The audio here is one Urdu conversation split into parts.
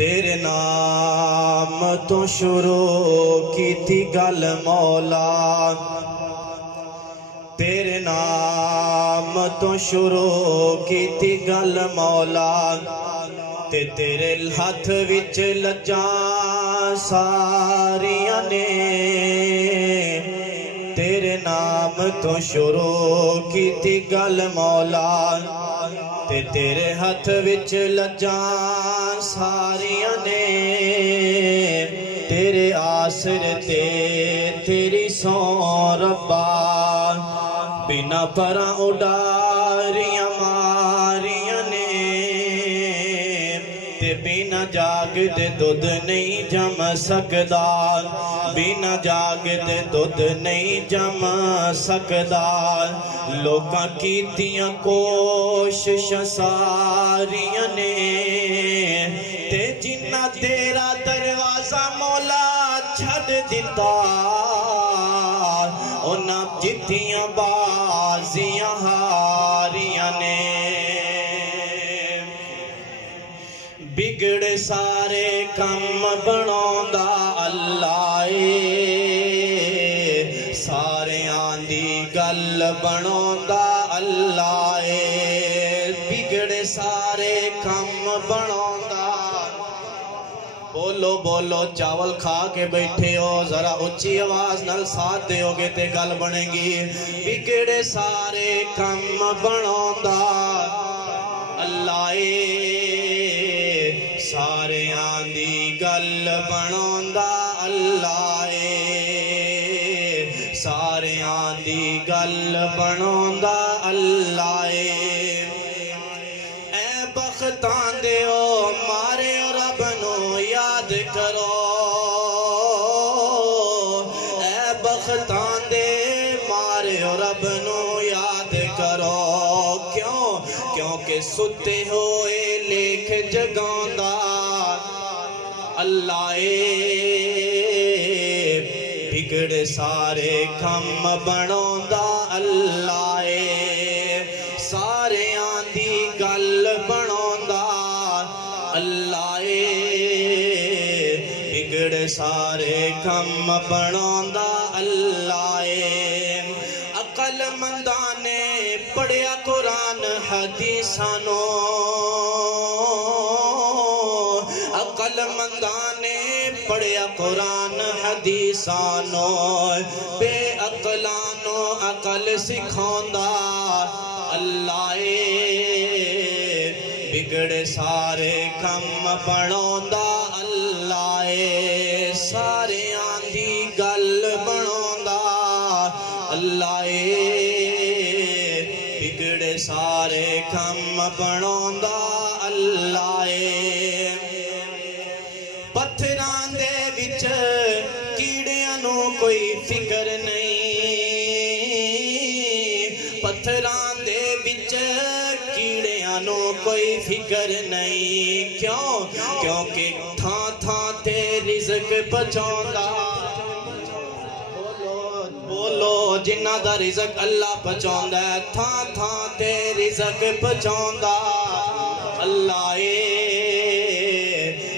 تیرے نام تو شروع کی تھی گل مولا، تیرے نام تو شروع کی تھی گل مولا، تے تیرے ہاتھ وچ لجاں ساریاں نے، تیرے نام تو شروع کی تھی گل مولا، تے تیرے ہاتھ وچ لجاں ساریاں نے، تیرے آسرے تے تیری سوں ربا، بنا پراں اڈاریاں ماریاں نے، تے بنا جاگ دے دودھ نہیں جم سکدا، بنا جاگ دے دودھ نہیں جم سکدا، لوکاں کیتیاں کوششاں ساریاں نے، تے جنہ تیرا دروازہ مولا چھڈ دتا، انہاں جتیاں بازیاں ہاریاں نے، بگڑ سارے کم بناوندا اللہ اے، ساریاں دی گل بناوندا اللہ اے، بگڑ سارے کم بناوندا، بولو بولو چاول کھا کے بیٹھے ہو، ذرا اچھی آواز نال ساتھ دے ہوگے تے گل بنے گی، بگڑ سارے کم بناوندا اللہ اے، سارے آندی گل بناوندا اللہ اے، سارے آندی گل بناوندا اللہ اے، اے بختاں دیو مارے رب نو یاد کرو، اے بختاں دے مارے رب نو یاد کرو، کیونکہ ستے ہوئے لکھ جگاوندا اللہ اے، بگڑ سارے کم بناوندا اللہ اے، سارے آندی گل بناوندا اللہ اے، بگڑ سارے کم بناوندا اللہ اے، عقل منداں نے پڑھیا قرآن حدیثاں نو، عقل منداں نے پڑھیا قرآن حدیثاں نو، بے عقلاں نو عقل سکھاوندا اللہ اے، بگڑ سارے کم بناوندا اللہ اے، سارے آندی گل بناوندا اللہ اے، بگڑ سارے کم بناوندا اللہ اے، پتھراں دے وچ کیڑیاں نو کوئی فکر نہیں، پتھراں دے وچ کیڑیاں نو کوئی فکر نہیں، کیونکہ تھاں تھاں تے رزق پہنچاوندا، بولو جنہ دا رزق اللہ پہنچاوندا ہے، تھاں تھاں تے رزق پہنچاوندا اللہ اے،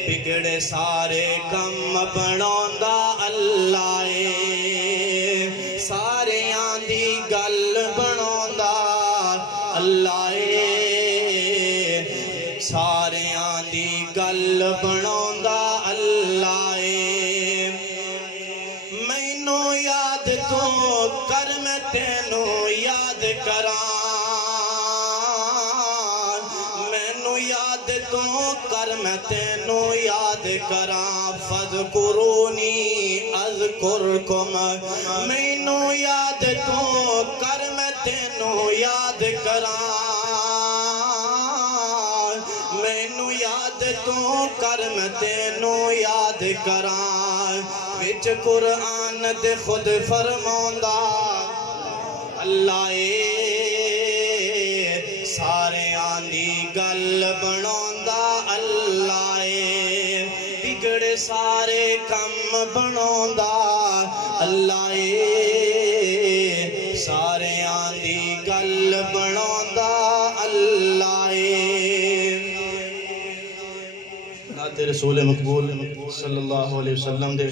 بگڑ سارے کم بناوندا اللہ اے، سارے آندی گل بناوندا اللہ اے، سارے آندی گل بناوندا اللہ اے، مینوں یاد تو کر میں تینوں یاد کراں، مینوں یاد تو کر میں تینوں یاد کراں، فاذکرونی اذکرکم، مینوں یاد تو کر میں تینوں یاد کراں، مینوں یاد تو کر میں تینوں یاد کراں، وچ قرآن دے خود فرماوندا اللہ اے، سارے آندی گل بناوندا اللہ اے، بگڑ سارے کم بناوندا اللہ اے، سارے آندی گل بناوندا اللہ اے، رسول مقبول صلی اللہ علیہ وسلم دے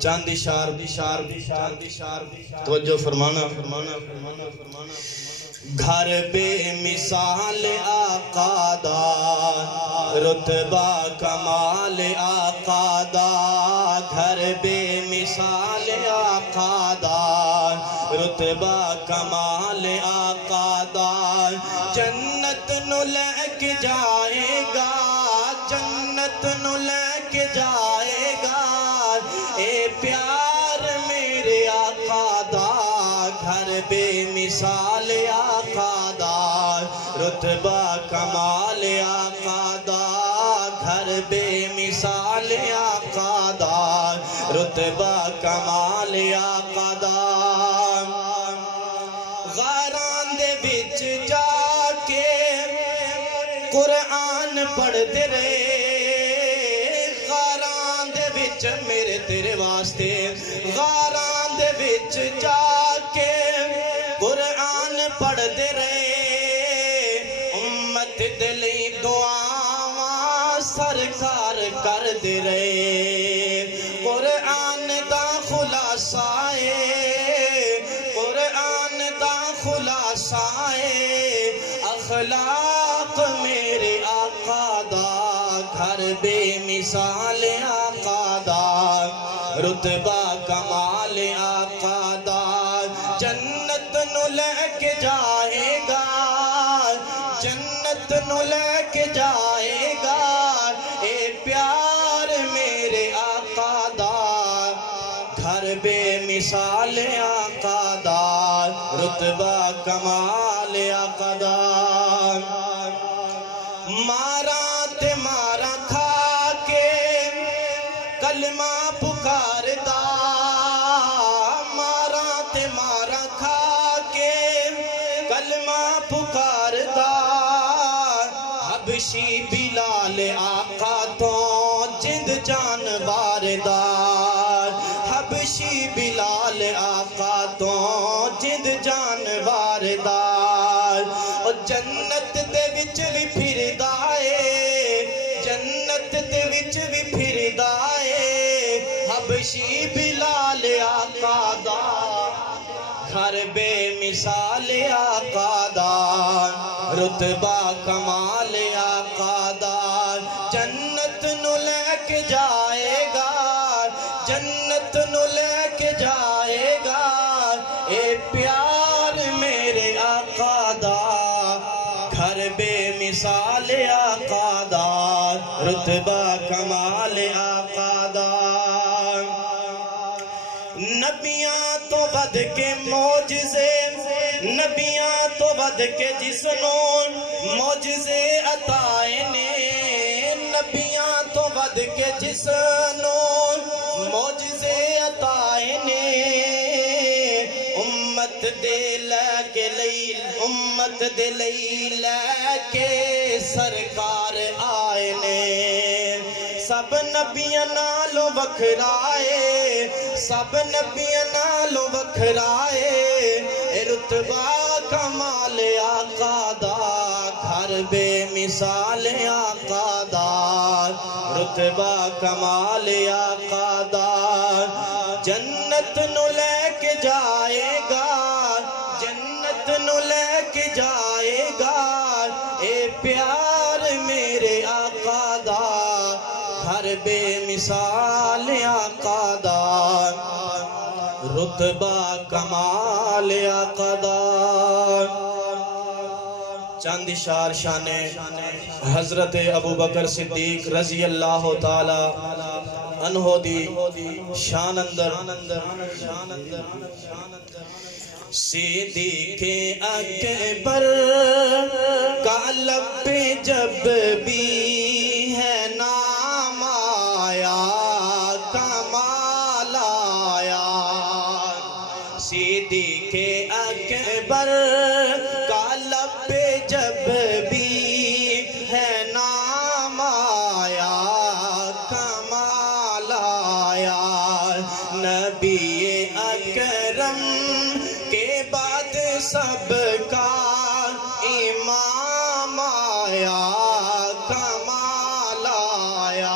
چاند اشار توجہ فرمانا گھر بے مثال آقا دا رتبہ کمال آقا دا گھر بے مثال آقا دا رتبہ کمال آقا دا جنت نو لے کے جائے گا جنت نو لے کے جائے گا اے پیار میرے آقا دا گھر بے مثال آقا دا رتبہ کمال آقا دا گھر بے مثال آقا دا رتبہ کمال آقا دا غاران دے وچ جا کے قرآن پڑھ دے رہے غاران دے وچ میرے تیرے واسطے غاران دے وچ جا کے قرآن پڑھ دے رہے امت دے لئی دعاواں سرکار کر دے رہے قرآن دا خلاصہ قرآن دا خلاصہ اخلاق میرے آقا دا گھر بے مثال آقا دا رتبہ کمال آقا دا جنت نو لے کے جائے گا جنت نو لے کے جائے گا اے پیار میرے آقا دا گھر بے مثال آقا دا رتبہ کمال آقا دا مارا تے مارا کھا کے کلمہ پکار دا مارا تے مارا کھا کے کلمہ پکار دا حبشی بلال آقا تو جند جان باردار حبشی بلال آقا تو جند جان باردار اور جنت دے وچ بھی پھر دائے جنت دے وچ بھی پھر دائے حبشی بلال آقا دا گھر بے مثال آقا دا رتبہ کمال آقا دا جنت نو لے کے جائے گا جنت نو لے کے جائے گا اے پیار میرے آقا دا گھر بے مثال آقا دا رتبہ کمال آقا دا نبیاں تو بد کے معجزے نبیاں تو بد کے جسنوں معجزے عطائے نے نبیاں تو بد کے جسنوں معجزے عطائے نے امت دے لے کے لئی امت دے لئی لے کے سرکار آئے نے سب نبیاں نالوں وکھرائے سب نبیاں نالوں وکھرائے رتبہ کمال آقا دا گھر بے مثال آقا دا رتبہ کمال آقا دا جنت نو لے کے جائے گا جنت نو لے کے جائے گا اے پیار میرے آقا دا گھر بے مثال آقا دا رتبہ کمال آقا دا چند اشار شان حضرت ابو بکر صدیق رضی اللہ تعالی عنہ دی شان اندر صدیق اکبر کا لب پہ جب بھی ہے نام آیا کمال آیا صدیق اکبر کا لب پہ جب بھی ہے نام آیا کمال آیا نبی اکرم کے بعد سب کا امام آیا کمال آیا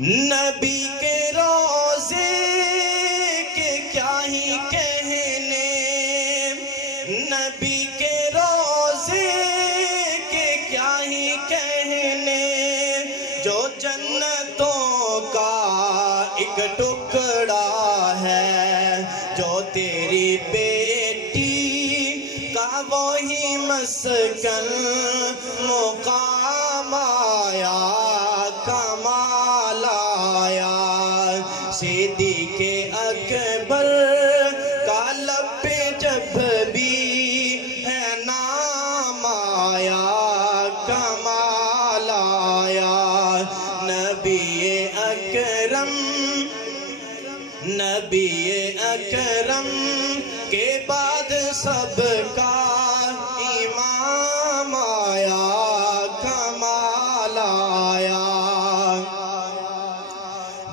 نبی کے روزے کے کیا ہی کہنے، نبی کے روزے کے کیا ہی کہنے، جو جنتوں کا ایک ٹکڑا ہے، جو تیری بیٹی کا وہی مسکن مقام آیا، کمال آیا، صدیق اکبر کا لب پہ جب بھی ہے نام آیا، کمال آیا، نبی اکرم، نبی اکرم کے بعد سب کا امام آیا، کمال آیا،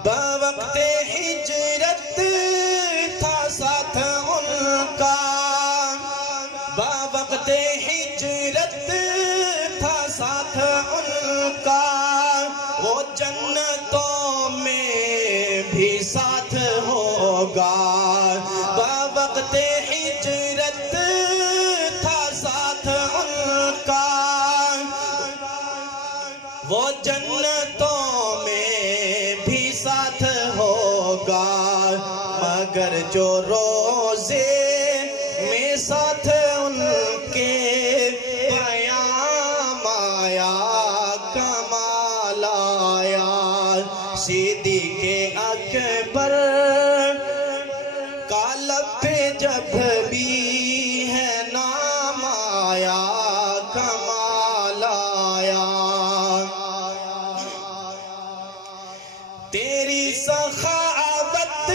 بوقت ہجرت تھا ساتھ ان کا، بوقت ہجرت تھا ساتھ ان کا، وہ جنتوں میں بھی ساتھ ہوگا، بوقت ہجرت تھا ساتھ ان کا، وہ جنتوں میں بھی ساتھ ہوگا، مگر جو روزے میں ساتھ ان کے پیام آیا، کمال آیا، صدیق اکبر کا لب پہ جب بھی ہے نام آیا، کمال آیا، تیری سخاوت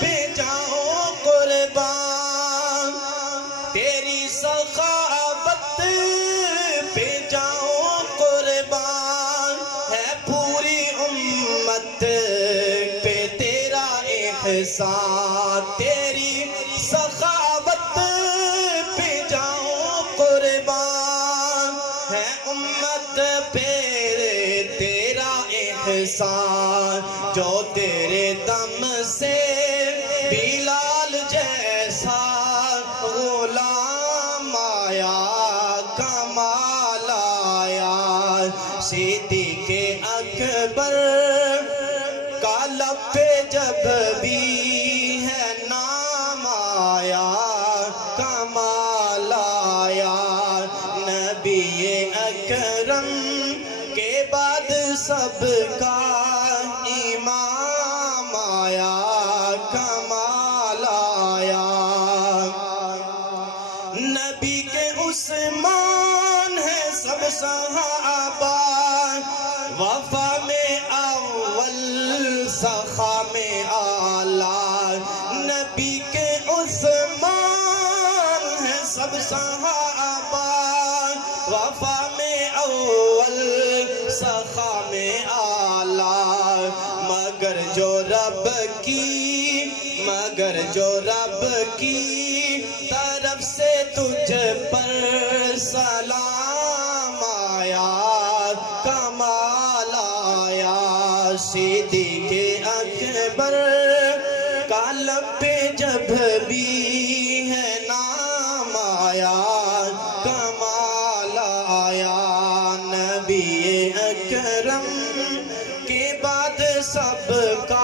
پہ جاؤں قربان، تیری سخاوت پہ جاؤں قربان، ہے پوری امت پہ تیرا احسان، تیری سخاوت پہ جاؤں قربان، ہے امت پہ تیرا احسان، جو تیرے دم سے بلال جیسا غلام آیا، کمال آیا، صدیق اکبر کا لب پہ جب بھی ہے نام آیا، کمال آیا، نبی اکرم کے بعد سب کا امام آیا، کمال آیا، نبی کے عثمان ہے سب صحابہ، وفا میں اول سخا میں اعلیٰ، نبی کے عثمان ہے سب صحابہ، وفا میں اول سخا میں اعلیٰ، مگر جو رب کی طرف سے تجھ پر سلام آیا، کمال آیا، صدیق اکبر کا لب پہ جب بھی ہے نام آیا، کمال آیا، نبی اکرم کے بعد سب کا